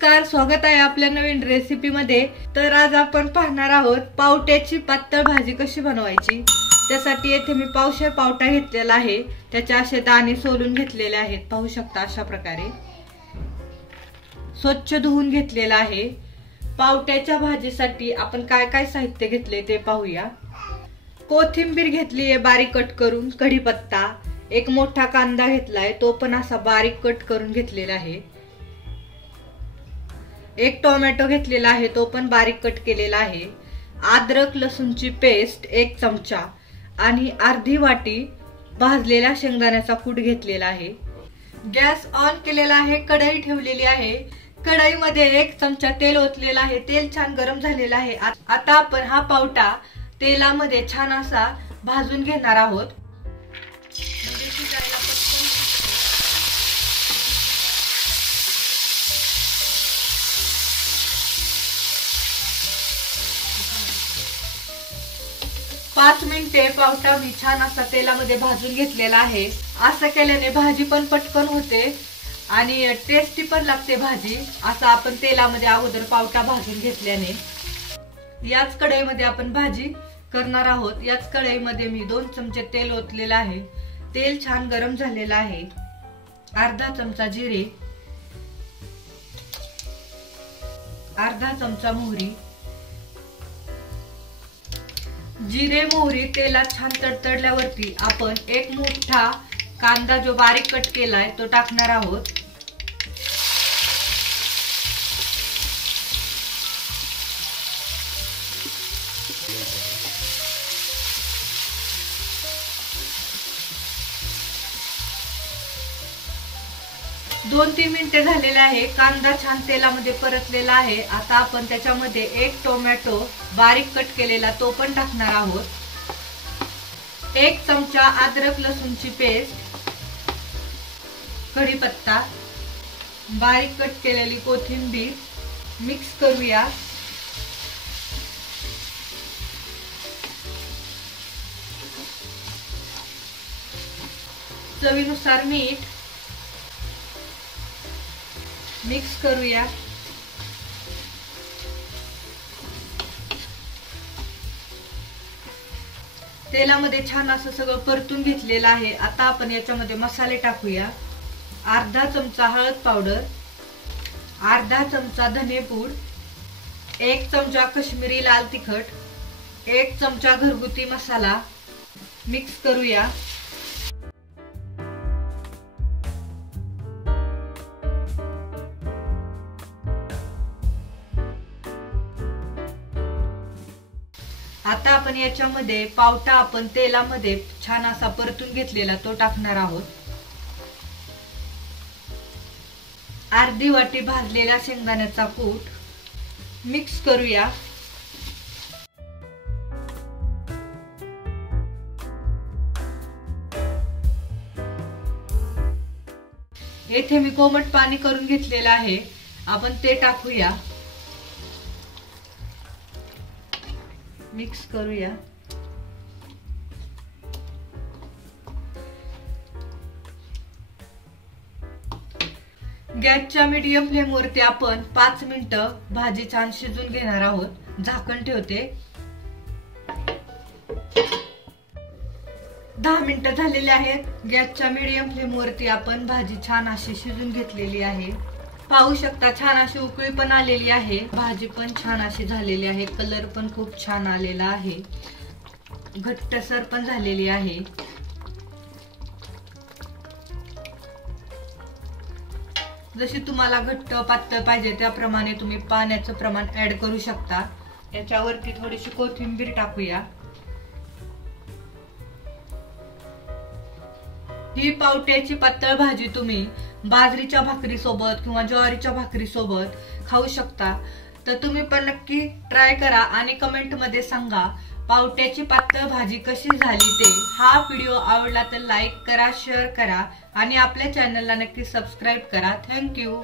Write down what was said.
नमस्कार, स्वागत आहे आपल्या नवीन रेसिपी मध्ये। तर आज आपण पाहणार आहोत पावट्याची पातळ भाजी कशी बनवायची। त्यासाठी येथे मी पावशेर पावटा घेतलेला आहे, त्याचे असे दाणे सोलून घेतलेले आहेत। पाहू शकता अशा प्रकारे स्वच्छ धुवून घेतलेला आहे। पावट्याच्या भाजीसाठी आपण काय काय साहित्य घेतले ते पाहूया। कोथिंबीर घेतली आहे बारीक कट करून, कढीपत्ता, एक मोठा कांदा घेतलाय तो पण असा बारीक कट करून घेतलेला आहे। एक टोमॅटो घेतलेला आहे तो पण बारीक कट केलेला आहे। अद्रक लसूणची पेस्ट 1 चमचा आणि अर्धी वाटी भाजलेला शेंगदाण्याचा कूट घेतलेला आहे। गॅस ऑन केलेला आहे, कढई ठेवलेली आहे। कढईमध्ये 1 चमचा तेल ओतलेला आहे। तेल छान गरम झालेला आहे। आता आपण हा पावटा तेलामध्ये छान असा भाजून घेणार आहोत। 5 मिनिटे पावटा मी छान असा तेलामध्ये भाजून घेतलेला आहे। असं केल्याने भाजी पण पटकन होते आणि टेस्टी पण लागते भाजी। असं आपण तेलामध्ये अगोदर पावटा भाजून घेतल्याने। याच कढईमध्ये आपण भाजी करणार आहोत। याच कढईमध्ये मी 2 चमचे तेल ओतलेले आहे। तेल छान गरम झालेलं आहे। अर्धा चमचा जिरे, अर्धा चमचा मोहरी। जिरे मोहरी तेलात छान तडतडल्यावरती आपण एक मोठा कांदा जो बारीक कट केलाय तो टाकणार आहोत। दोन 3 मिनिटे झालेले आहे। कांदा छान तेलामध्ये परतलेला आहे। आता आपण त्याच्यामध्ये 1 टोमॅटो बारीक कट केलेला तो पण टाकणार आहोत। 1 चमचा अद्रक लसूणची पेस्ट, कढीपत्ता, बारीक कट केलेली कोथिंबीर मिक्स करूया। चवीनुसार मीठ मिक्स करूया। तेलामध्ये छान असं सगळं परतून घेतलेलं आहे। आता आपण याच्यामध्ये मसाले टाकूया। अर्धा चमचा हळद पावडर, अर्धा चमचा धनेपूड, 1 चमचा काश्मीरी लाल तिखट, 1 चमचा घरगुती मसाला मिक्स करूया। आता आपण याच्यामध्ये पावटा आपण तेलामध्ये छान असा परतून घेतलेला तो टाकणार आहोत। अर्धी वाटी भाजलेला शेंगदाण्याचा कूट मिक्स करूया। येथे मी कोमट पाणी करून घेतलेलं आहे, आपण ते टाकूया। मिक्स करूया। गॅसच्या मीडियम फ्लेम वरती आपण 5 मिनिटं भाजी छान शिजून घेणार आहोत। झाकण ठेवते। 10 मिनिटं झालेली आहेत। गॅसच्या मीडियम फ्लेम वरती आपण भाजी छान अशी शिजून घेतलेली आहे। पाहू शकता छान अशी उकळी पण आलेली आहे। भाजी पण छान अशी झालेली आहे। कलर पण खूप छान आलेला आहे। घट्टसर पण झालेली आहे। जशी तुम्हाला घट्ट पातळ पाहिजे त्याप्रमाणे तुम्ही पाण्याचं प्रमाण ऍड करू शकता। याच्यावरती थोडीशी कोथिंबीर टाकूया। ही पावट्याची पातळ भाजी तुम्ही बाजरीच्या भाकरी सोबत किंवा ज्वारीच्या भाकरी सोबत खाऊ शकता। तर तुम्ही पण नक्की ट्राय करा आणि कमेंट मध्ये सांगा पावट्याची पातळ भाजी कशी झाली ते। हा व्हिडिओ आवडला तर लाईक करा, शेअर करा आणि आपल्या चॅनलला नक्की सबस्क्राइब करा। Thank you.